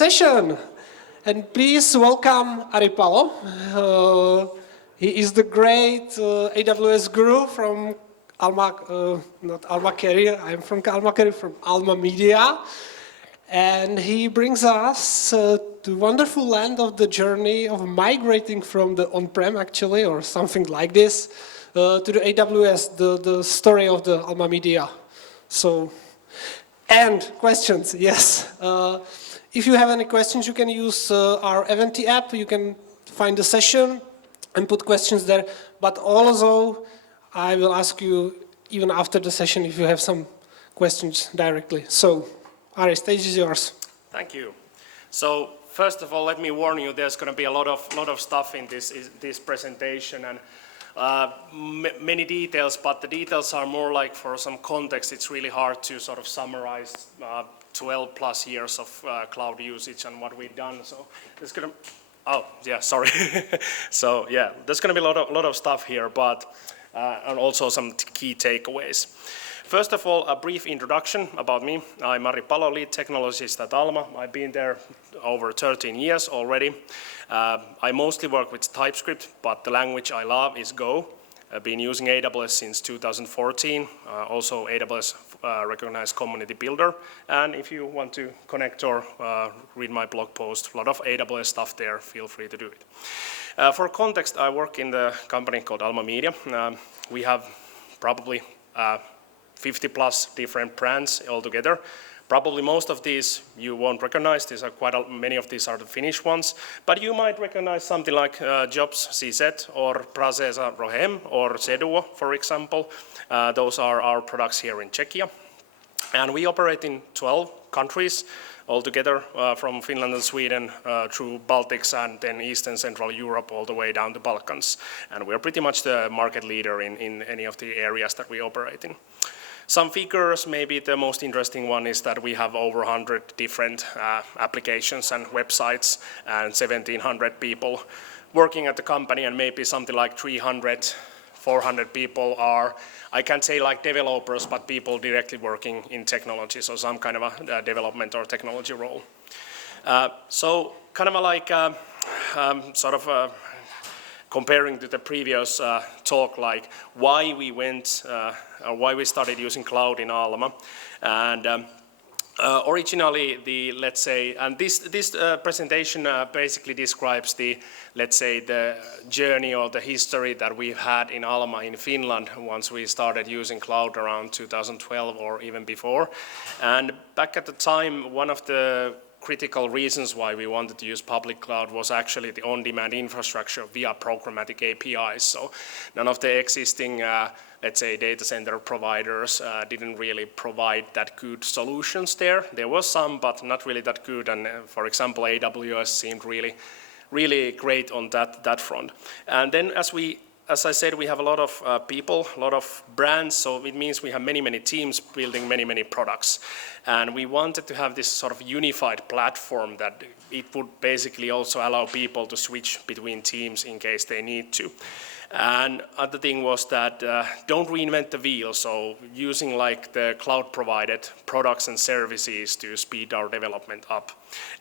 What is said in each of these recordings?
session. And please welcome Ari Palo. He is the great AWS guru from not Alma Career, I'm from Alma Career, from Alma Media. And he brings us to wonderful land of the journey of migrating from the on-prem actually, or something like this, to the AWS, the story of the Alma Media. So, and questions, yes. If you have any questions, you can use our Eventi app. You can find the session and put questions there. But also, I will ask you even after the session if you have some questions directly. So, Ari, stage is yours. Thank you. So, first of all, let me warn you, there's going to be a lot of stuff in this presentation and many details, but the details are more like for some context. It's really hard to sort of summarize 12 plus years of cloud usage and what we've done. So there's going to, oh yeah, sorry. So yeah, there's going to be a lot of stuff here, but and also some key takeaways. First of all, a brief introduction about me. I'm Ari Palo, lead technologist at Alma. I've been there over 13 years already. I mostly work with TypeScript, but the language I love is Go. I've been using AWS since 2014, also AWS recognized community builder. And if you want to connect or read my blog post, a lot of AWS stuff there, feel free to do it. For context, I work in the company called Alma Media. We have probably 50 plus different brands altogether. Probably most of these you won't recognize. These are many of these are the Finnish ones, but you might recognize something like Jobs CZ or Pracesa Rohem or Seduo, for example. Those are our products here in Czechia. And we operate in 12 countries altogether, from Finland and Sweden through Baltics and then Eastern Central Europe all the way down to Balkans. And we're pretty much the market leader in any of the areas that we operate in. Some figures, maybe the most interesting one is that we have over 100 different applications and websites and 1,700 people working at the company, and maybe something like 300, 400 people are, I can't say like developers, but people directly working in technology, so some kind of a development or technology role. So kind of like comparing to the previous talk, like why we went, or why we started using cloud in Alma. And originally, let's say, and this presentation basically describes let's say, the journey or the history that we've had in Alma in Finland once we started using cloud around 2012 or even before. And back at the time, one of the critical reasons why we wanted to use public cloud was actually the on-demand infrastructure via programmatic APIs. So none of the existing, let's say, data center providers didn't really provide that good solutions there. There was some, but not really that good. And for example, AWS seemed really great on that front. And then as I said, we have a lot of people, a lot of brands, so it means we have many teams building many products. And we wanted to have this sort of unified platform that it would basically also allow people to switch between teams in case they need to. And other thing was that don't reinvent the wheel, so using like the cloud provided products and services to speed our development up.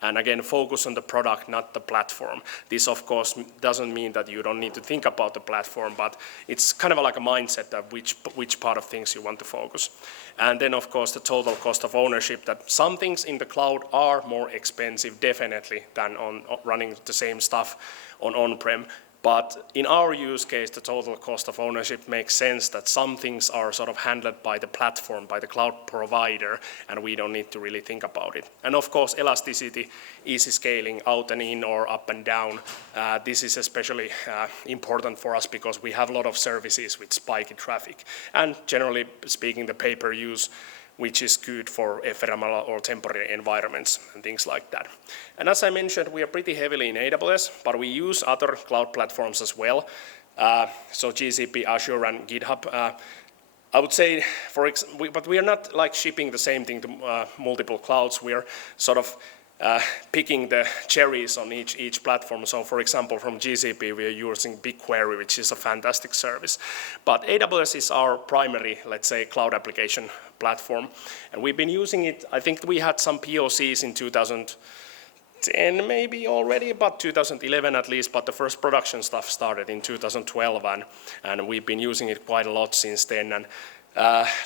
And again, focus on the product, not the platform. This of course doesn't mean that you don't need to think about the platform, but it's kind of like a mindset of which part of things you want to focus. And then of course the total cost of ownership, that some things in the cloud are more expensive definitely than on running the same stuff on-prem. But in our use case, the total cost of ownership makes sense that some things are sort of handled by the platform, by the cloud provider, and we don't need to really think about it. And of course, elasticity, easy scaling out and in or up and down. This is especially important for us because we have a lot of services with spiky traffic. And generally speaking, the pay-per-use, which is good for ephemeral or temporary environments and things like that. And as I mentioned, we are pretty heavily in AWS, but we use other cloud platforms as well. So GCP, Azure, and GitHub. I would say, but we are not like shipping the same thing to multiple clouds. We are sort of picking the cherries on each platform. So for example, from GCP, we are using BigQuery, which is a fantastic service. But AWS is our primary, let's say, cloud application platform. And we've been using it, I think we had some POCs in 10 maybe already, but 2011 at least, but the first production stuff started in 2012, and we've been using it quite a lot since then. And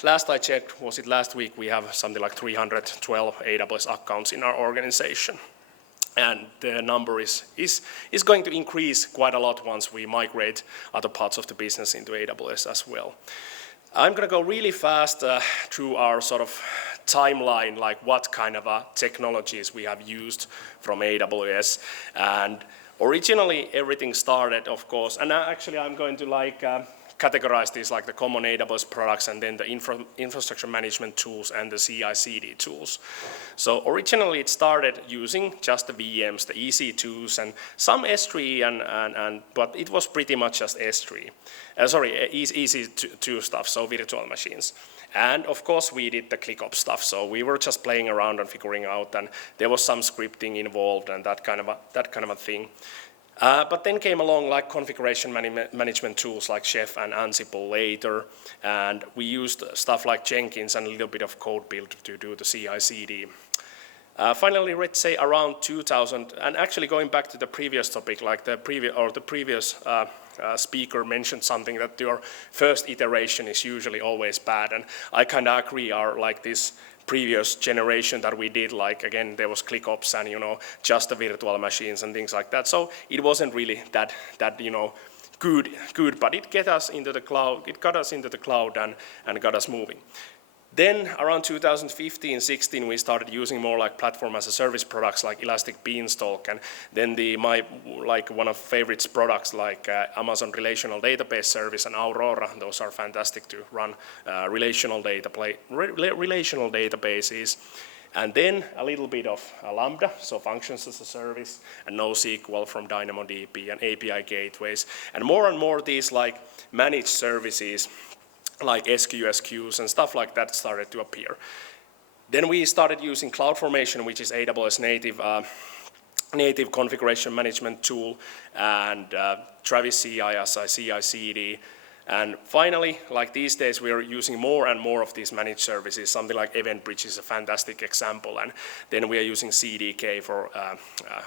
last I checked, was it last week, we have something like 312 AWS accounts in our organization. And the number is going to increase quite a lot once we migrate other parts of the business into AWS as well. I'm going to go really fast through our sort of timeline, like what kind of technologies we have used from AWS. And originally everything started, of course, and actually I'm going to categorize these like the common AWS products and then the infrastructure management tools and the CI/CD tools. So originally it started using just the VMs, the EC2s and some S3, but it was pretty much just S3. EC2 stuff, so virtual machines. And of course we did the ClickOps stuff, so we were just playing around and figuring out, and there was some scripting involved and that kind of a thing. But then came along like configuration management tools like Chef and Ansible later, and we used stuff like Jenkins and a little bit of code build to do the CI/CD. Finally, let's say around 2000, and actually going back to the previous topic, like the previous speaker mentioned something that your first iteration is usually always bad, and I kind of agree. Like this previous generation that we did, like again there was ClickOps and just the virtual machines and things like that. So it wasn't really that good, but it got us into the cloud. It got us into the cloud and got us moving. Then around 2015-16 we started using more like platform as a service products like Elastic Beanstalk, and then one of favorites products like Amazon Relational Database Service and Aurora. Those are fantastic to run relational databases. And then a little bit of Lambda, so functions as a service, and NoSQL from DynamoDB and API gateways, and more these like managed services like SQS queues and stuff like that started to appear. Then we started using CloudFormation, which is AWS native configuration management tool, and Travis CI as a CI/CD. And finally, like these days, we are using more and more of these managed services. Something like EventBridge is a fantastic example. And then we are using CDK for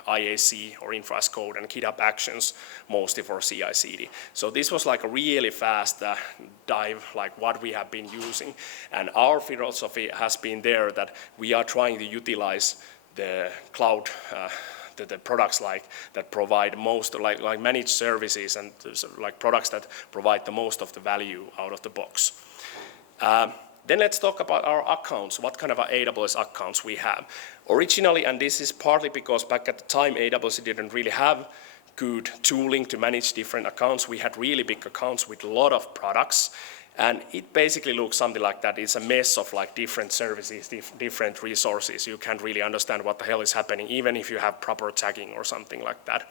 IAC or infra as code, and GitHub Actions mostly for CI/CD. So this was like a really fast dive, like what we have been using. And our philosophy has been there that we are trying to utilize the cloud the products that provide most, like managed services and like products that provide the most of the value out of the box. Then let's talk about our accounts, what kind of AWS accounts we have. Originally, and this is partly because back at the time AWS didn't really have good tooling to manage different accounts. We had really big accounts with a lot of products. And it basically looks something like that. It's a mess of like different services, different resources. You can't really understand what the hell is happening, even if you have proper tagging or something like that.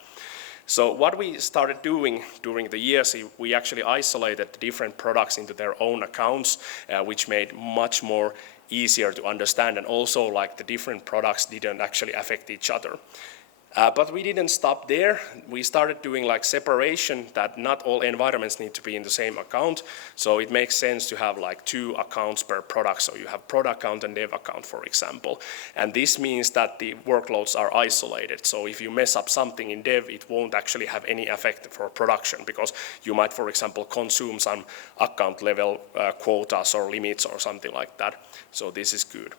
So what we started doing during the years, we actually isolated the different products into their own accounts, which made much more easier to understand. And also like the different products didn't actually affect each other. But we didn't stop there. We started doing like separation that not all environments need to be in the same account. So it makes sense to have like 2 accounts per product. So you have prod account and dev account, for example. And this means that the workloads are isolated. So if you mess up something in dev, it won't actually have any effect for production, because you might, for example, consume some account level quotas or limits or something like that. So this is good.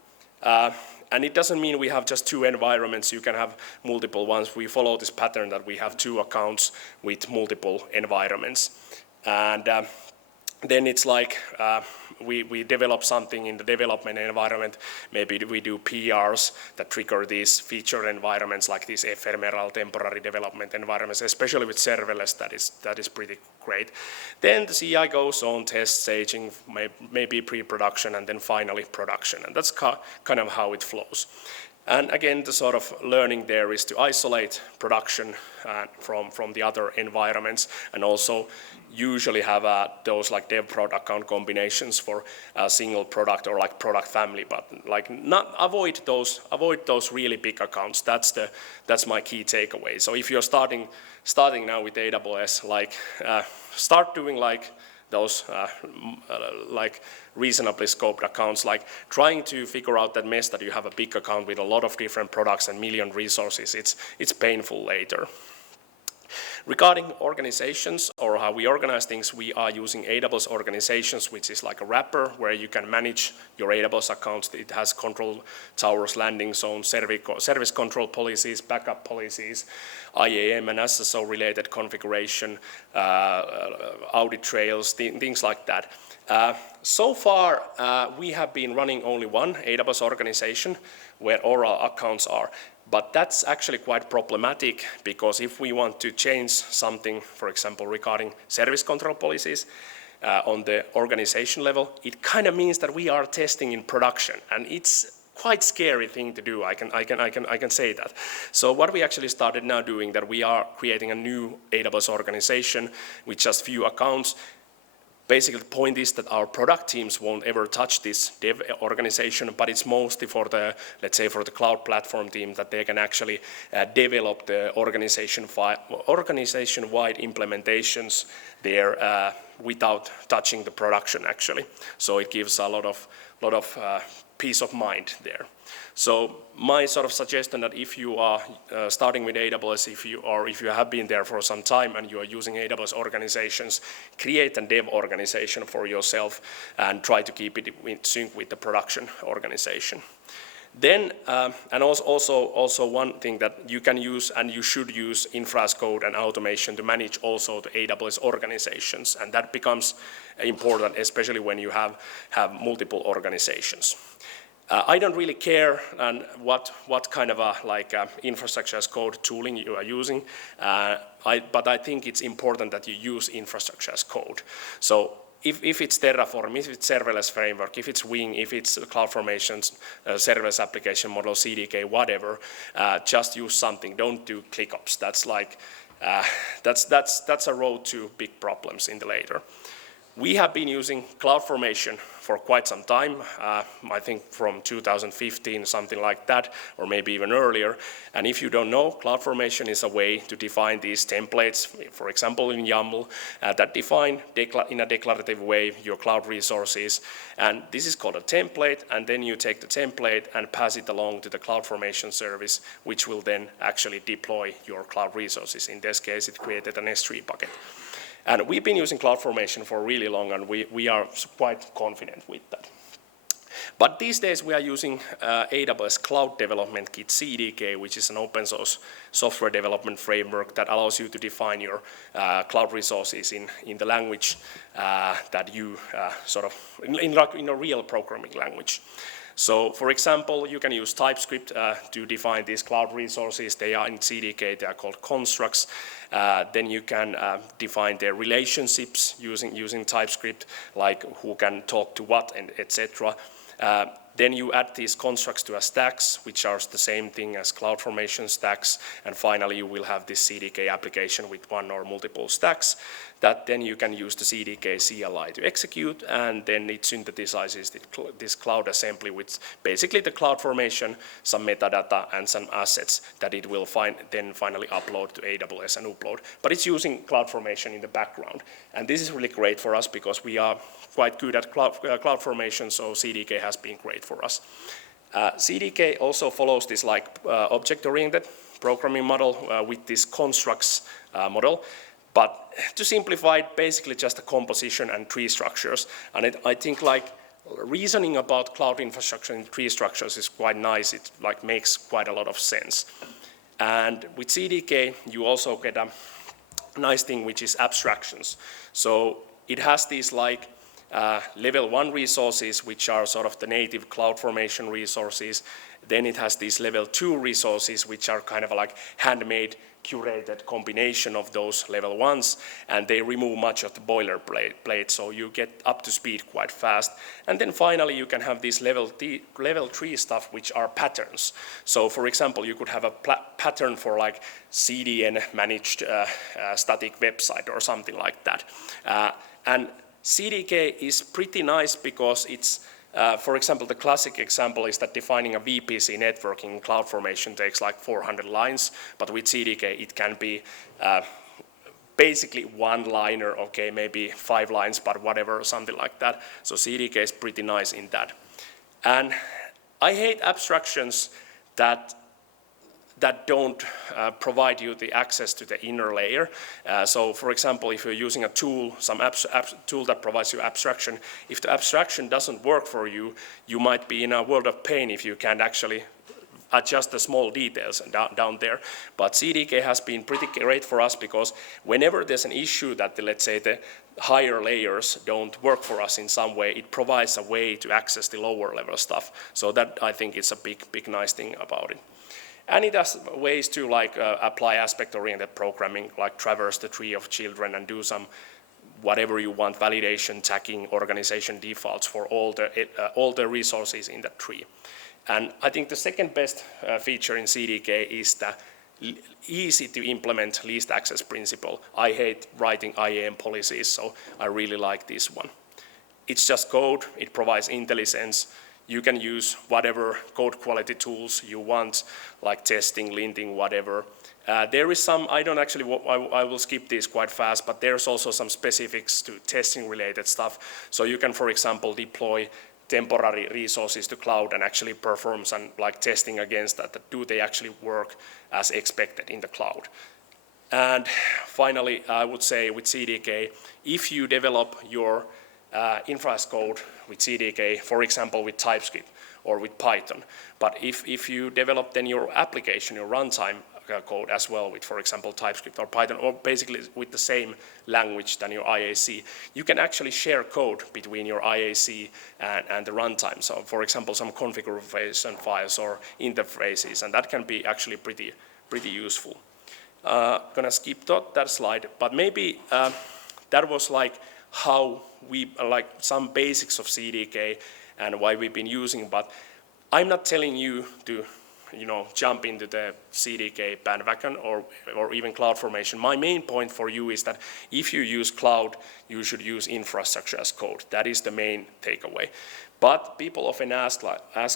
And it doesn't mean we have just 2 environments. You can have multiple ones. We follow this pattern that we have 2 accounts with multiple environments. And then it's like we develop something in the development environment. Maybe we do PRs that trigger these feature environments, like these ephemeral temporary development environments, especially with serverless. That is pretty great. Then the CI goes on, test staging, maybe pre-production, and then finally production. And that's kind of how it flows. And again, the sort of learning there is to isolate production from the other environments, and also usually have those like dev prod account combinations for a single product or like product family, but like not avoid those really big accounts. That's my key takeaway. So if you're starting now with AWS, like start doing like those like reasonably scoped accounts, like trying to figure out that mess that you have a big account with a lot of different products and million resources, it's painful later. Regarding organizations or how we organize things, we are using AWS Organizations, which is like a wrapper where you can manage your AWS accounts. It has control towers, landing zones, service control policies, backup policies, IAM and SSO related configuration, audit trails, things like that. So far, we have been running only one AWS organization where all our accounts are. But that's actually quite problematic, because if we want to change something, for example, regarding service control policies on the organization level, it kind of means that we are testing in production, and it's quite scary thing to do. I can say that. So what we actually started now doing, that we are creating a new AWS organization with just few accounts. Basically, the point is that our product teams won't ever touch this dev organization, but it's mostly for the, let's say, for the cloud platform team, that they can actually develop the organization-wide implementations there without touching the production, actually. So it gives a lot of peace of mind there. So my sort of suggestion that if you are starting with AWS, if you have been there for some time and you are using AWS organizations, create a dev organization for yourself and try to keep it in sync with the production organization. Then, and also one thing that you can use and you should use infra as code and automation to manage also the AWS organizations, and that becomes important, especially when you have multiple organizations. I don't really care what kind of infrastructure as code tooling you are using, but I think it's important that you use infrastructure as code. So if it's Terraform, if it's serverless framework, if it's Wing, if it's CloudFormation's serverless application model, CDK, whatever, just use something. Don't do ClickOps. That's like that's a road to big problems in the later. We have been using CloudFormation for quite some time, I think from 2015, something like that, or maybe even earlier. And if you don't know, CloudFormation is a way to define these templates, for example in YAML, that define in a declarative way your cloud resources. And this is called a template, and then you take the template and pass it along to the CloudFormation service, which will then actually deploy your cloud resources. In this case, it created an S3 bucket. And we've been using CloudFormation for really long, and we are quite confident with that. But these days we are using AWS Cloud Development Kit CDK, which is an open source software development framework that allows you to define your cloud resources in the language that you sort of, in a real programming language. So, for example, you can use TypeScript to define these cloud resources. They are in CDK, they are called constructs. Then you can define their relationships using TypeScript, like who can talk to what, and etc. Then you add these constructs to a stacks, which are the same thing as CloudFormation stacks. And finally, you will have this CDK application with one or multiple stacks that then you can use the CDK CLI to execute, and then it synthesizes this cloud assembly with basically the CloudFormation, some metadata, and some assets that it will then finally upload to AWS and upload. But it's using CloudFormation in the background. And this is really great for us because we are quite good at CloudFormation, so CDK has been great for us. CDK also follows this object-oriented programming model with this constructs model. But to simplify it, basically just a composition and tree structures. And I think reasoning about cloud infrastructure and tree structures is quite nice. It makes quite a lot of sense. And with CDK, you also get a nice thing, which is abstractions. So it has these level 1 resources, which are sort of the native CloudFormation resources. Then it has these level 2 resources, which are kind of handmade, curated combination of those level 1s, and they remove much of the boilerplate, so you get up to speed quite fast. And then finally, you can have this level 3 stuff, which are patterns. So, for example, you could have a pattern for CDN managed static website or something like that. And CDK is pretty nice because it's for example, the classic example is that defining a VPC network in CloudFormation takes 400 lines, but with CDK it can be basically one-liner, okay, maybe 5 lines, but whatever, something like that. So CDK is pretty nice in that. And I hate abstractions that don't provide you the access to the inner layer. So for example, if you're using a tool, some tool that provides you abstraction, if the abstraction doesn't work for you, you might be in a world of pain if you can't actually adjust the small details down there. But CDK has been pretty great for us because whenever there's an issue that, let's say, the higher layers don't work for us in some way, it provides a way to access the lower level stuff. So that, I think, is a big nice thing about it. And it has ways to apply aspect-oriented programming, like traverse the tree of children and do some whatever you want, validation, tagging, organization defaults for all the resources in that tree. And I think the second best feature in CDK is the easy to implement least access principle. I hate writing IAM policies, so I really like this one. It's just code, it provides IntelliSense. You can use whatever code quality tools you want, like testing, linting, whatever. There is some, I will skip these quite fast, but there's also some specifics to testing related stuff. So you can, for example, deploy temporary resources to cloud and actually perform some testing against that. Do they actually work as expected in the cloud? And finally, I would say with CDK, if you develop your infra as code with CDK, for example, with TypeScript or with Python, but if you develop then your application, your runtime code as well with, for example, TypeScript or Python, or basically with the same language than your IAC, you can actually share code between your IAC and the runtime. So, for example, some configuration files or interfaces, and that can be actually pretty useful. Gonna skip that slide, but maybe that was how we some basics of CDK and why we've been using, but I'm not telling you to jump into the CDK bandwagon or even CloudFormation. My main point for you is that if you use cloud, you should use infrastructure as code. That is the main takeaway. But people often ask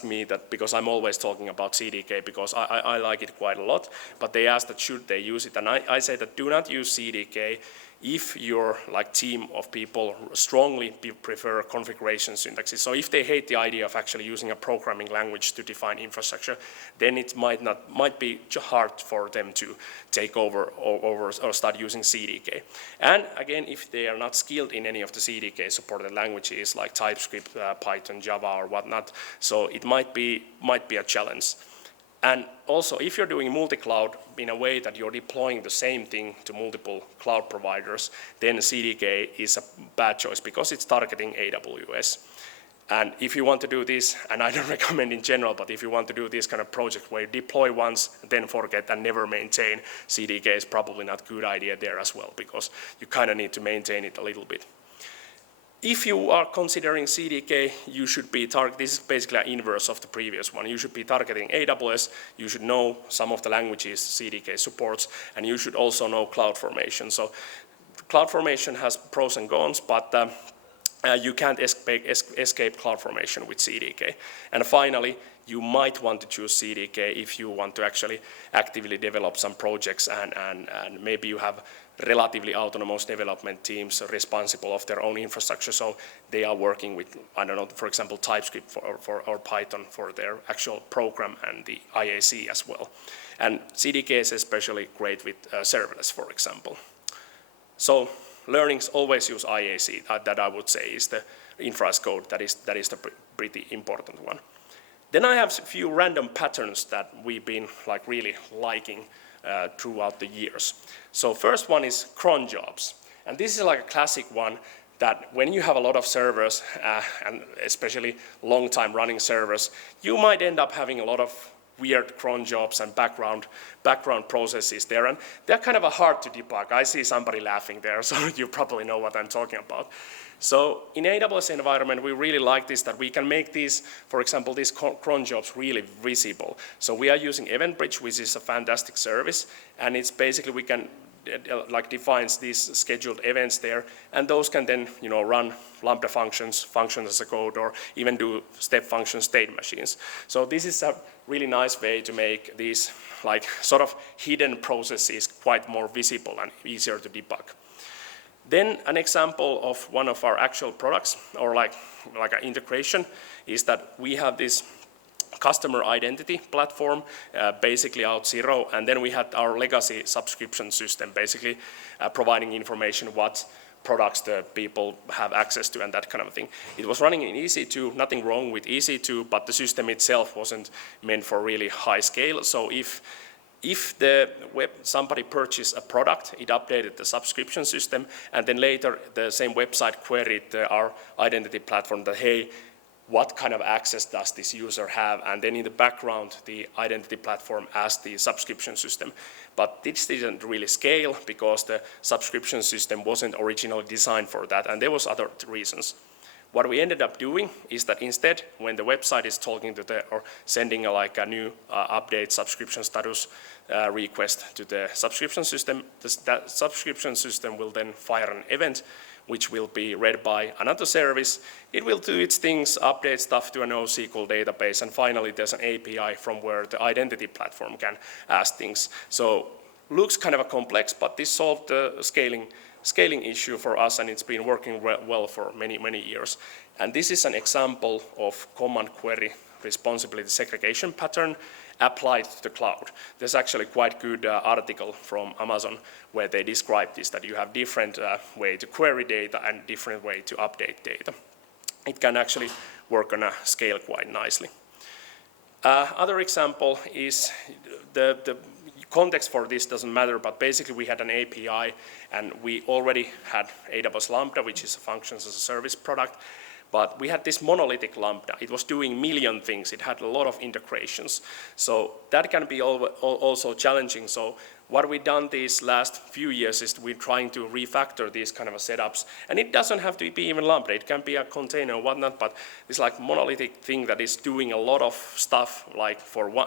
me that, because I'm always talking about CDK because I like it quite a lot, but they ask that should they use it, and I say that do not use CDK if your team of people strongly prefer configuration syntaxes. So if they hate the idea of actually using a programming language to define infrastructure, then it might be hard for them to take over or start using CDK. And again, if they are not skilled in any of the CDK supported languages like TypeScript, Python, Java, or whatnot, so it might be a challenge. And also, if you're doing multi-cloud in a way that you're deploying the same thing to multiple cloud providers, then CDK is a bad choice because it's targeting AWS. And if you want to do this, and I don't recommend in general, but if you want to do this kind of project where you deploy once, then forget and never maintain, CDK is probably not a good idea there as well, because you kind of need to maintain it a little bit. If you are considering CDK, you should be this is basically an inverse of the previous one. You should be targeting AWS, you should know some of the languages CDK supports, and you should also know CloudFormation. So CloudFormation has pros and cons, but you can't escape CloudFormation with CDK. And finally, you might want to choose CDK if you want to actually actively develop some projects and maybe you have relatively autonomous development teams responsible of their own infrastructure, so they are working with, I don't know, for example, TypeScript or Python for their actual program and the IAC as well. And CDK is especially great with serverless, for example. So learnings always use IAC. That I would say is the infra as code. That is the pretty important one. Then I have a few random patterns that we've been really liking throughout the years. So first one is cron jobs. And this is a classic one that when you have a lot of servers, and especially long time running servers, you might end up having a lot of weird cron jobs and background processes there. And they're kind of hard to debug. I see somebody laughing there, so you probably know what I'm talking about. So in AWS environment, we really like this, that we can make these, for example, these cron jobs really visible. So we are using EventBridge, which is a fantastic service, and it's basically we can like defines these scheduled events there, and those can then run Lambda functions as a code, or even do step function state machines. So this is a really nice way to make these like sort of hidden processes quite more visible and easier to debug. Then an example of one of our actual products, or like an integration, is that we have this customer identity platform, basically Auth0, and then we had our legacy subscription system, basically providing information what products the people have access to and that kind of thing. It was running in EC2, nothing wrong with EC2, but the system itself wasn't meant for really high scale. So if somebody purchased a product, it updated the subscription system, and then later the same website queried our identity platform that, hey, what kind of access does this user have? And then in the background, the identity platform asked the subscription system. But this didn't really scale because the subscription system wasn't originally designed for that, and there was other reasons. What we ended up doing is that instead, when the website is talking to or sending a new update subscription status request to the subscription system, that subscription system will then fire an event which will be read by another service. It will do its things, update stuff to a NoSQL database, and finally there's an API from where the identity platform can ask things. So looks kind of complex, but this solved the scaling issue for us, and it's been working well for many, many years. And this is an example of command query responsibility segregation pattern applied to the cloud. There's actually quite good article from Amazon where they describe this, that you have different way to query data and different way to update data. It can actually work on a scale quite nicely. Other example is the context for this doesn't matter, but basically we had an API and we already had AWS Lambda, which is a functions as a service product. But we had this monolithic Lambda. It was doing a million things. It had a lot of integrations. So that can be also challenging. So what we've done these last few years is we're trying to refactor these kind of setups. And it doesn't have to be even Lambda. It can be a container or whatnot, but it's like monolithic thing that is doing a lot of stuff, like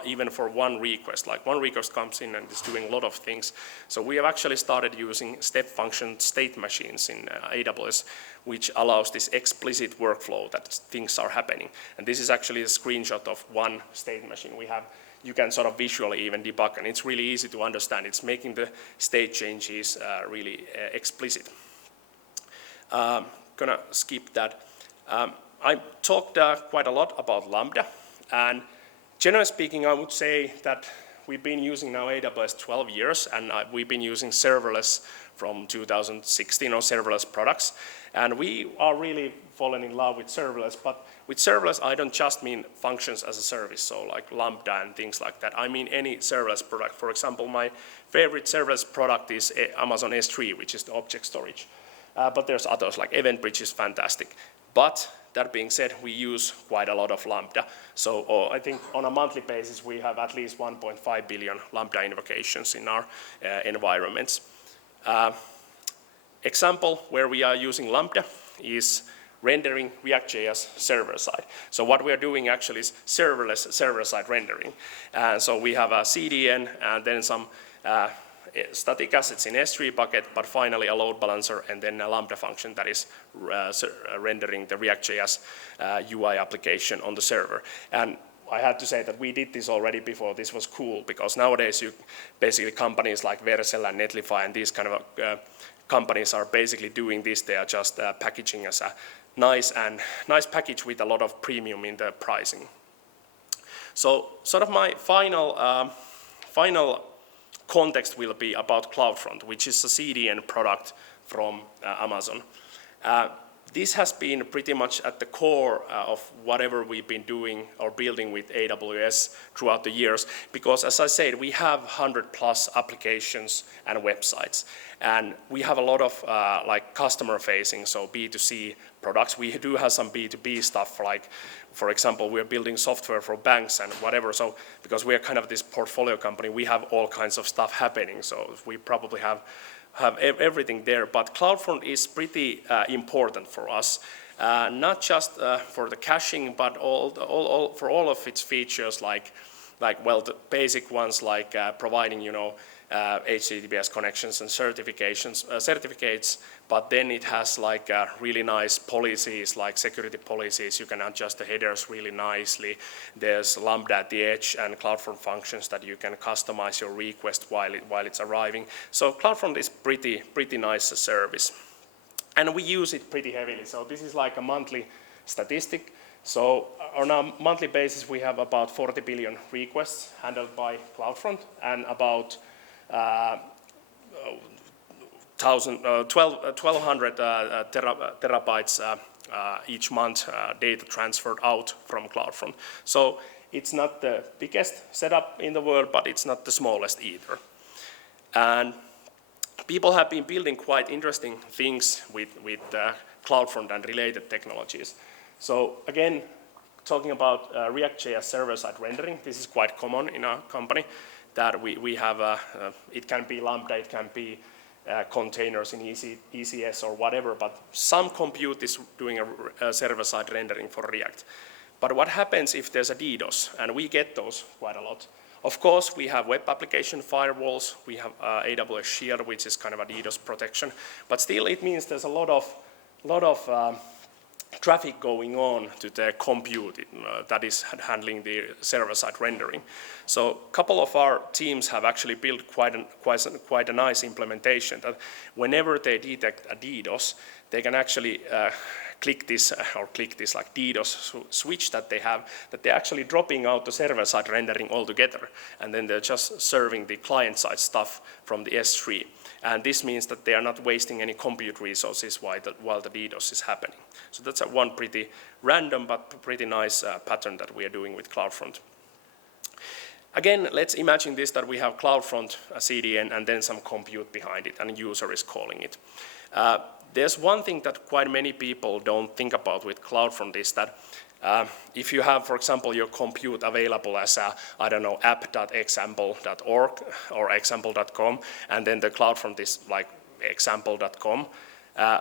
even for one request. Like one request comes in and is doing a lot of things. So we have actually started using step function state machines in AWS, which allows this explicit workflow that things are happening. And this is actually a screenshot of one state machine we have. You can sort of visually even debug, and it's really easy to understand. It's making the state changes really explicit. Gonna skip that. I talked quite a lot about Lambda, and generally speaking, I would say that we've been using now AWS 12 years, and we've been using serverless from 2016, or serverless products. And we are really falling in love with serverless, but with serverless, I don't just mean functions as a service, so like Lambda and things like that. I mean any serverless product. For example, my favorite serverless product is Amazon S3, which is the object storage. But there's others, like EventBridge is fantastic. But that being said, we use quite a lot of Lambda. So I think on a monthly basis, we have at least 1.5 billion Lambda invocations in our environments. Example where we are using Lambda is rendering React.js server-side. So what we are doing actually is serverless server-side rendering. So we have a CDN and then some static assets in S3 bucket, but finally a load balancer and then a Lambda function that is rendering the React.js UI application on the server. And I had to say that we did this already before. This was cool because nowadays basically companies like Vercel and Netlify and these kind of companies are basically doing this. They are just packaging as a nice package with a lot of premium in the pricing. So sort of my final context will be about CloudFront, which is a CDN product from Amazon. This has been pretty much at the core of whatever we've been doing or building with AWS throughout the years, because as I said, we have 100+ applications and websites, and we have a lot of like customer facing, so B2C products. We do have some B2B stuff, like for example, we're building software for banks and whatever. So because we are kind of this portfolio company, we have all kinds of stuff happening. So we probably have everything there, but CloudFront is pretty important for us, not just for the caching, but for all of its features like the basic ones like providing, HTTPS connections and certificates, but then it has like really nice policies, like security policies. You can adjust the headers really nicely. There's Lambda at the edge and CloudFront functions that you can customize your request while it's arriving. So CloudFront is pretty nice service. And we use it pretty heavily. So this is like a monthly statistic. So on a monthly basis, we have about 40 billion requests handled by CloudFront and about 1,200 terabytes each month data transferred out from CloudFront. So it's not the biggest setup in the world, but it's not the smallest either. And people have been building quite interesting things with CloudFront and related technologies. So again, talking about React.js server-side rendering, this is quite common in our company, that we have, it can be Lambda, it can be containers in ECS or whatever, but some compute is doing a server-side rendering for React. But what happens if there's a DDoS? And we get those quite a lot. Of course, we have web application firewalls, we have AWS Shield, which is kind of a DDoS protection, but still it means there's a lot of traffic going on to the compute that is handling the server-side rendering. So a couple of our teams have actually built quite a nice implementation that whenever they detect a DDoS, they can actually click this like DDoS switch that they have, that they're actually dropping out the server-side rendering altogether, and then they're just serving the client-side stuff from the S3. And this means that they are not wasting any compute resources while the DDoS is happening. So that's one pretty random but pretty nice pattern that we are doing with CloudFront. Again, let's imagine this, that we have CloudFront, a CDN, and then some compute behind it, and a user is calling it. There's one thing that quite many people don't think about with CloudFront is that if you have, for example, your compute available as app.example.org or example.com, and then the CloudFront is like example.com.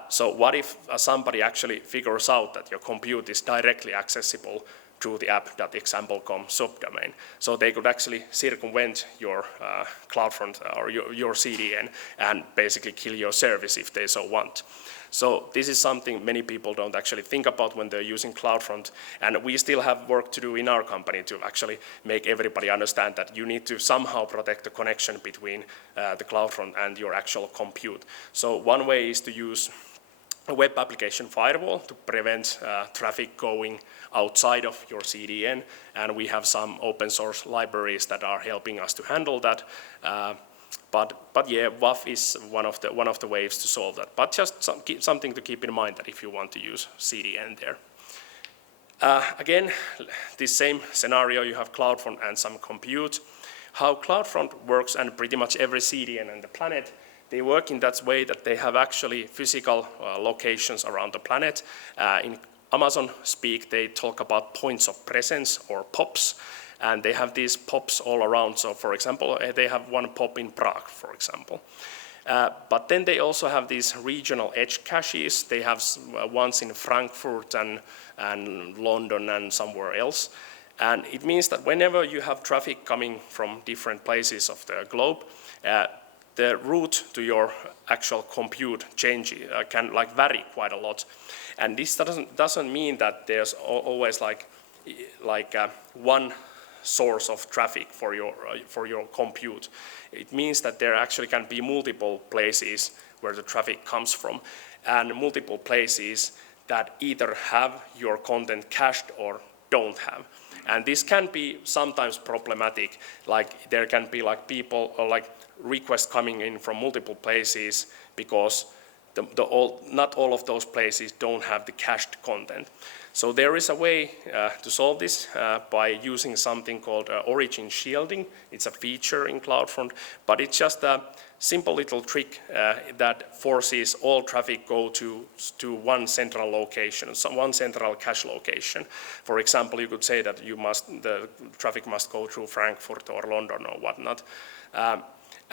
So what if somebody actually figures out that your compute is directly accessible through the app.example.com subdomain? So they could actually circumvent your CloudFront or your CDN and basically kill your service if they so want. So this is something many people don't actually think about when they're using CloudFront, and we still have work to do in our company to actually make everybody understand that you need to somehow protect the connection between the CloudFront and your actual compute. So one way is to use a web application firewall to prevent traffic going outside of your CDN, and we have some open source libraries that are helping us to handle that. But yeah, WAF is one of the ways to solve that. But just something to keep in mind that if you want to use CDN there. Again, this same scenario, you have CloudFront and some compute. How CloudFront works, and pretty much every CDN on the planet, they work in that way that they have actually physical locations around the planet. In Amazon speak, they talk about points of presence or POPs. And they have these POPs all around. So for example, they have one POP in Prague, for example. But then they also have these regional edge caches. They have ones in Frankfurt and London and somewhere else. And it means that whenever you have traffic coming from different places of the globe, the route to your actual compute can vary quite a lot. And this doesn't mean that there's always one source of traffic for your compute. It means that there actually can be multiple places where the traffic comes from, and multiple places that either have your content cached or don't have. And this can be sometimes problematic, like there can be people or requests coming in from multiple places because not all of those places don't have the cached content. So there is a way to solve this by using something called origin shielding. It's a feature in CloudFront, but it's just a simple little trick that forces all traffic go to one central location, one central cache location. For example, you could say that the traffic must go through Frankfurt or London or whatnot.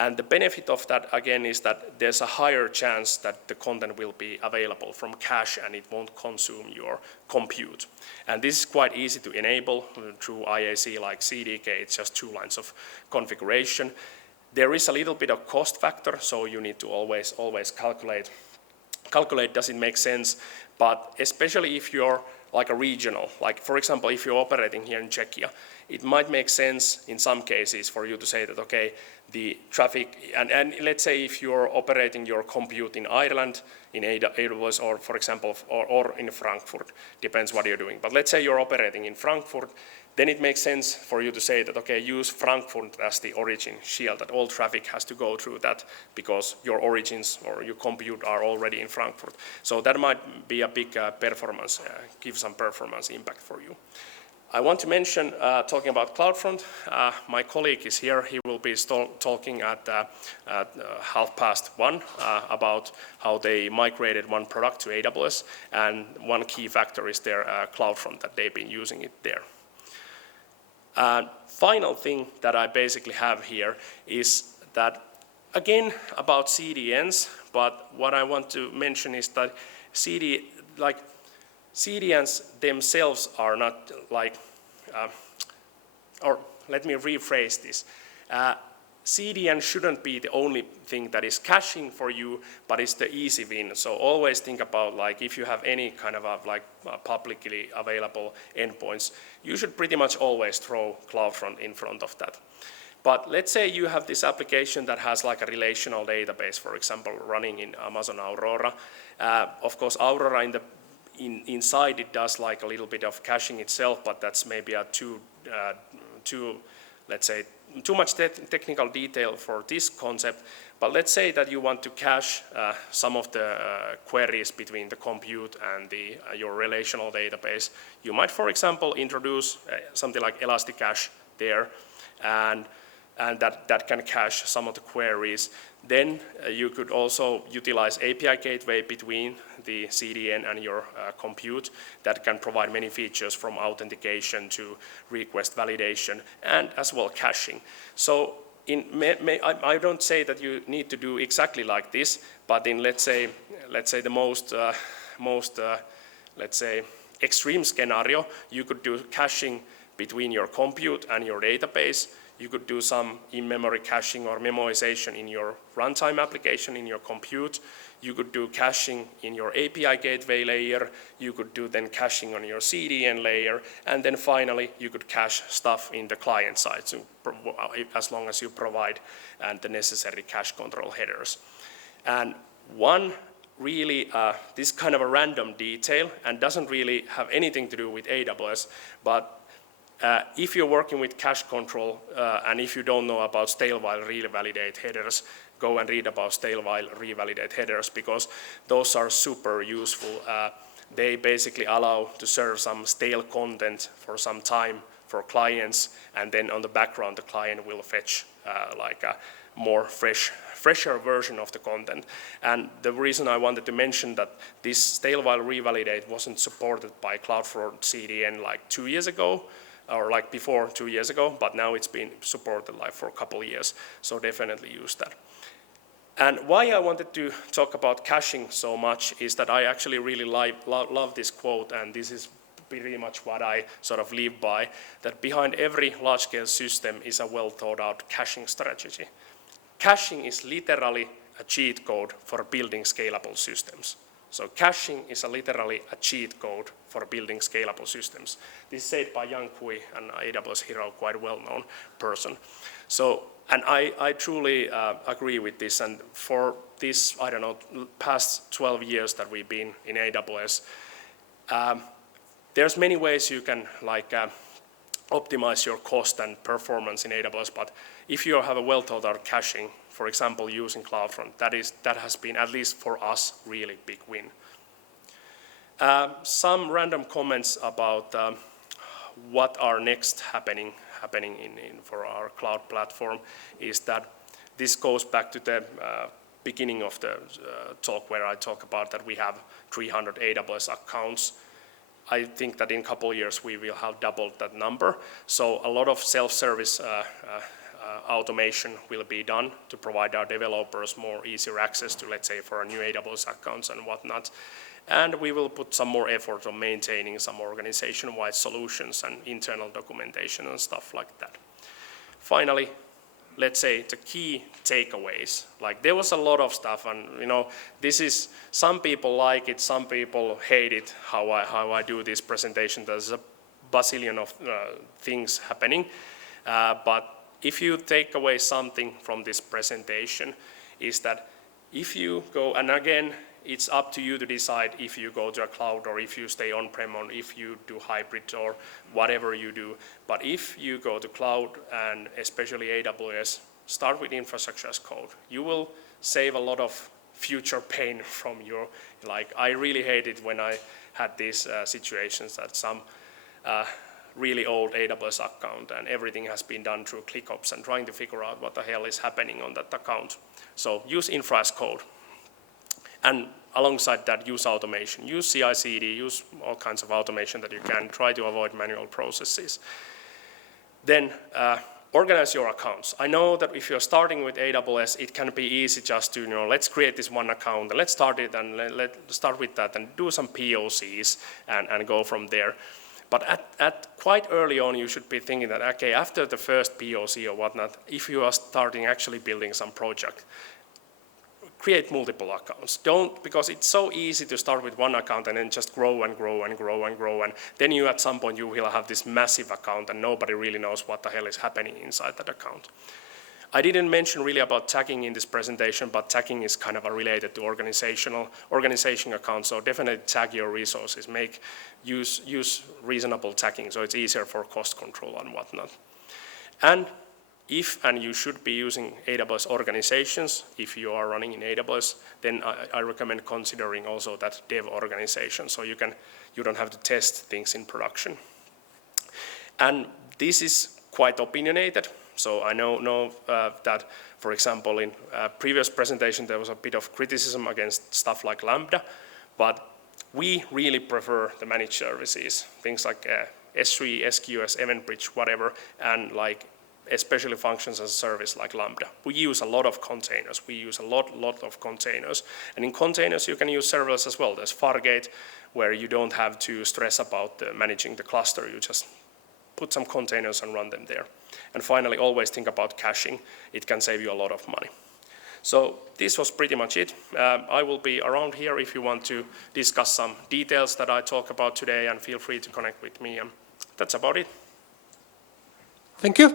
And the benefit of that, again, is that there's a higher chance that the content will be available from cache and it won't consume your compute. And this is quite easy to enable through IAC like CDK. It's just 2 lines of configuration. There is a little bit of cost factor, so you need to always calculate does it make sense, but especially if you're like a regional, like for example, if you're operating here in Czechia, it might make sense in some cases for you to say that, okay, the traffic, and let's say if you're operating your compute in Ireland, in AWS, or for example, or in Frankfurt, depends what you're doing. But let's say you're operating in Frankfurt, then it makes sense for you to say that, okay, use Frankfurt as the origin shield, that all traffic has to go through that because your origins or your compute are already in Frankfurt. So that might be a big performance, give some performance impact for you. I want to mention, talking about CloudFront, my colleague is here. He will be talking at 1:30 about how they migrated one product to AWS, and one key factor is their CloudFront, that they've been using it there. Final thing that I basically have here is that, again, about CDNs, but what I want to mention is that CDNs themselves are not like, or let me rephrase this. CDN shouldn't be the only thing that is caching for you, but it's the easy win. So always think about, like, if you have any kind of publicly available endpoints, you should pretty much always throw CloudFront in front of that. But let's say you have this application that has like a relational database, for example, running in Amazon Aurora. Of course, Aurora inside it does like a little bit of caching itself, but that's maybe a let's say, too much technical detail for this concept. But let's say that you want to cache some of the queries between the compute and your relational database. You might, for example, introduce something like Elasticache there, and that can cache some of the queries. Then you could also utilize API gateway between the CDN and your compute that can provide many features, from authentication to request validation, and as well caching. So I don't say that you need to do exactly like this, but in let's say the most let's say extreme scenario, you could do caching between your compute and your database. You could do some in-memory caching or memoization in your runtime application in your compute. You could do caching in your API gateway layer. You could do then caching on your CDN layer. And then finally, you could cache stuff in the client side, so as long as you provide the necessary cache control headers. And one really, this kind of a random detail, and doesn't really have anything to do with AWS, but if you're working with cache control, and if you don't know about stale while revalidate headers, go and read about stale while revalidate headers, because those are super useful. They basically allow to serve some stale content for some time for clients, and then on the background the client will fetch like a more fresher version of the content. And the reason I wanted to mention that this stale while revalidate wasn't supported by CloudFront CDN like 2 years ago, or like before 2 years ago, but now it's been supported like for a couple of years, so definitely use that. And why I wanted to talk about caching so much is that I actually really love this quote, and this is pretty much what I sort of live by, that behind every large-scale system is a well-thought-out caching strategy. Caching is literally a cheat code for building scalable systems. So caching is literally a cheat code for building scalable systems. This is said by Yang Kui, an AWS hero, quite well-known person. So, and I truly agree with this. And for this, I don't know, past 12 years that we've been in AWS, there's many ways you can like optimize your cost and performance in AWS. But if you have a well-thought-out caching, for example, using CloudFront, that has been, at least for us, really big win. Some random comments about what are next happening for our cloud platform is that this goes back to the beginning of the talk, where I talk about that we have 300 AWS accounts. I think that in a couple of years we will have doubled that number. So a lot of self-service automation will be done to provide our developers more easier access to, let's say, for our new AWS accounts and whatnot. And we will put some more effort on maintaining some organization-wide solutions and internal documentation and stuff like that. Finally, let's say the key takeaways. Like there was a lot of stuff, and this is, some people like it, some people hate it, how I do this presentation. There's a bazillion of things happening, but if you take away something from this presentation, is that if you go, and again, it's up to you to decide if you go to a cloud or if you stay on-prem or if you do hybrid or whatever you do. But if you go to cloud, and especially AWS, start with infrastructure as code. You will save a lot of future pain from your, like, I really hated when I had these situations that some really old AWS account and everything has been done through ClickOps and trying to figure out what the hell is happening on that account. So use infra as code. And alongside that, use automation. Use CI/CD, use all kinds of automation that you can. Try to avoid manual processes. Then organize your accounts. I know that if you're starting with AWS, it can be easy just to, let's create this one account and let's start it and let's start with that and do some POCs and go from there. But at quite early on, you should be thinking that, okay, after the first POC or whatnot, if you are starting actually building some project, create multiple accounts. Don't, because it's so easy to start with one account and then just grow and grow and grow and grow, and then you at some point you will have this massive account and nobody really knows what the hell is happening inside that account. I didn't mention really about tagging in this presentation, but tagging is kind of related to organization accounts, so definitely tag your resources, use reasonable tagging so it's easier for cost control and whatnot. And you should be using AWS organizations, if you are running in AWS, then I recommend considering also that dev organization, so you don't have to test things in production. And this is quite opinionated, so I know that, for example, in a previous presentation there was a bit of criticism against stuff like Lambda, but we really prefer the managed services, things like S3, SQS, EventBridge, whatever, and like especially functions as a service like Lambda. We use a lot of containers. We use a lot of containers. And in containers, you can use serverless as well. There's Fargate, where you don't have to stress about managing the cluster. You just put some containers and run them there. And finally, always think about caching. It can save you a lot of money. So this was pretty much it. I will be around here if you want to discuss some details that I talk about today, and feel free to connect with me. And that's about it. Thank you.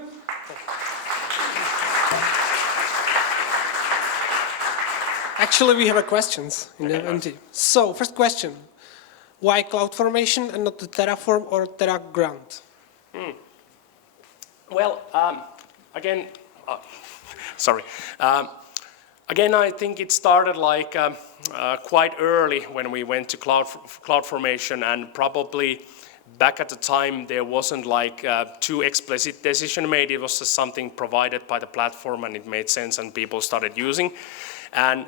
Actually, we have questions in the MT. So, first question. Why CloudFormation and not the Terraform or TerraGrant? Well, again, sorry. Again, I think it started like quite early when we went to CloudFormation, and probably back at the time there wasn't like too explicit decision made. It was just something provided by the platform and it made sense and people started using. And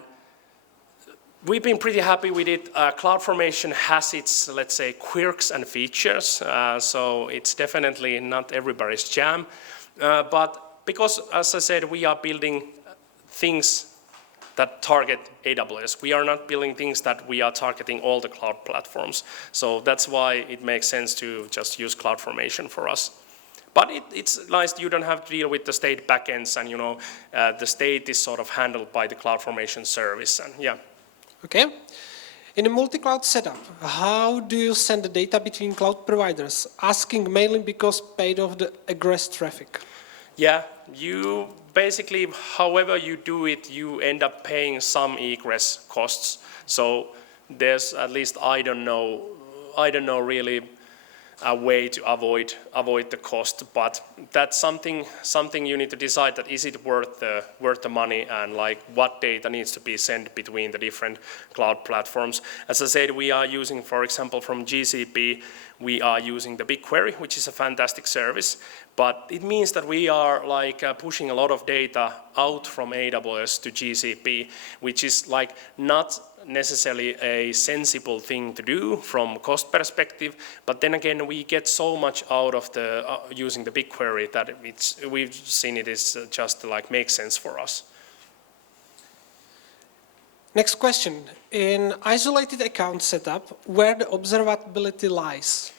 we've been pretty happy with it. CloudFormation has its, let's say, quirks and features, so it's definitely not everybody's jam. But because, as I said, we are building things that target AWS. We are not building things that we are targeting all the cloud platforms. So that's why it makes sense to just use CloudFormation for us. But it's nice you don't have to deal with the state backends, and the state is sort of handled by the CloudFormation service. And yeah. Okay. In a multi-cloud setup, how do you send the data between cloud providers? Asking mainly because paid off the egress traffic. Yeah, you basically, however you do it, you end up paying some egress costs. So there's, at least I don't know really a way to avoid the cost, but that's something you need to decide, that is it worth the money, and like what data needs to be sent between the different cloud platforms. As I said, we are using, for example, from GCP, we are using the BigQuery, which is a fantastic service, but it means that we are like pushing a lot of data out from AWS to GCP, which is like not necessarily a sensible thing to do from cost perspective, but then again, we get so much out of the using the BigQuery that we've seen it is just like makes sense for us. Next question. In isolated account setup, where the observability lies?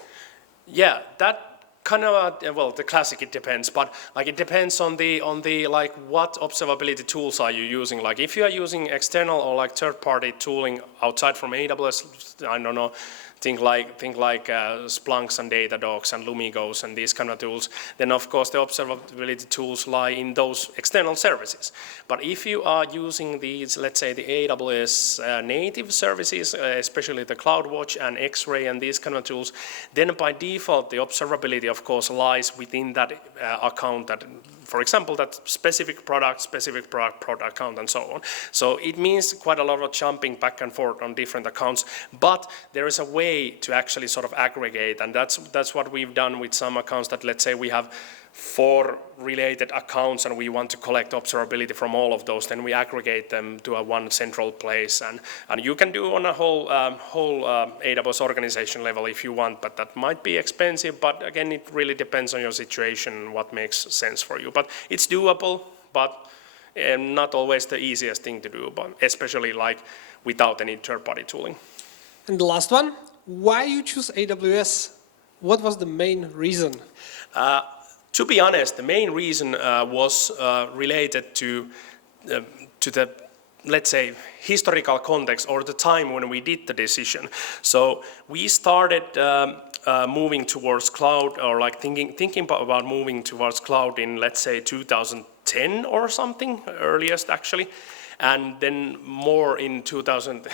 Yeah, that kind of well, the classic, it depends, but like it depends on the like what observability tools are you using. Like if you are using external or like third-party tooling outside from AWS, I don't know, think like Splunks and Datadogs and Lumigos and these kind of tools, then of course the observability tools lie in those external services. But if you are using these, let's say the AWS native services, especially the CloudWatch and X-Ray and these kind of tools, then by default the observability of course lies within that account, that, for example, that specific product account and so on. So it means quite a lot of jumping back and forth on different accounts, but there is a way to actually sort of aggregate, and that's what we've done with some accounts, that let's say we have 4 related accounts and we want to collect observability from all of those, then we aggregate them to a one central place, and you can do on a whole AWS organization level if you want, but that might be expensive, but again it really depends on your situation and what makes sense for you. But it's doable, but not always the easiest thing to do, but especially like without any third-party tooling. And the last one, why you choose AWS? What was the main reason? To be honest, the main reason was related to the, let's say, historical context or the time when we did the decision. So we started moving towards cloud, or like thinking about moving towards cloud in, let's say, 2010 or something, earliest actually, and then more in 2000.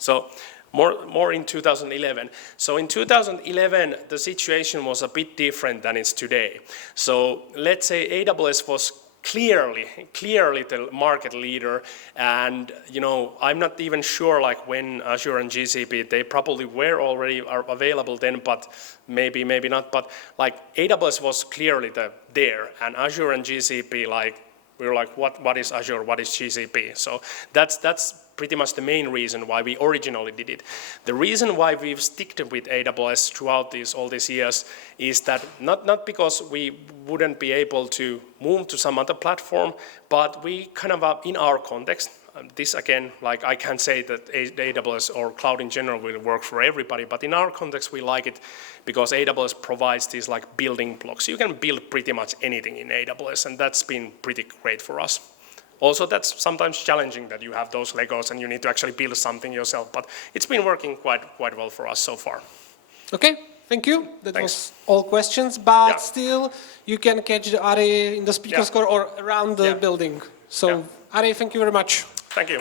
So more in 2011. So in 2011, the situation was a bit different than it's today. So let's say AWS was clearly the market leader, and you know, I'm not even sure like when Azure and GCP, they probably were already available then, but maybe not. But like AWS was clearly there, and Azure and GCP, like we were like, what is Azure, what is GCP? So that's pretty much the main reason why we originally did it. The reason why we've stuck with AWS throughout all these years is that not because we wouldn't be able to move to some other platform, but we kind of in our context, this again, like I can't say that AWS or cloud in general will work for everybody, but in our context we like it because AWS provides these like building blocks. You can build pretty much anything in AWS, and that's been pretty great for us. Also, that's sometimes challenging that you have those Legos and you need to actually build something yourself, but it's been working quite well for us so far. Okay, thank you. That Thanks. was all questions, but still you can catch the Ari in the speaker score or around the building. So Ari, thank you very much. Thank you.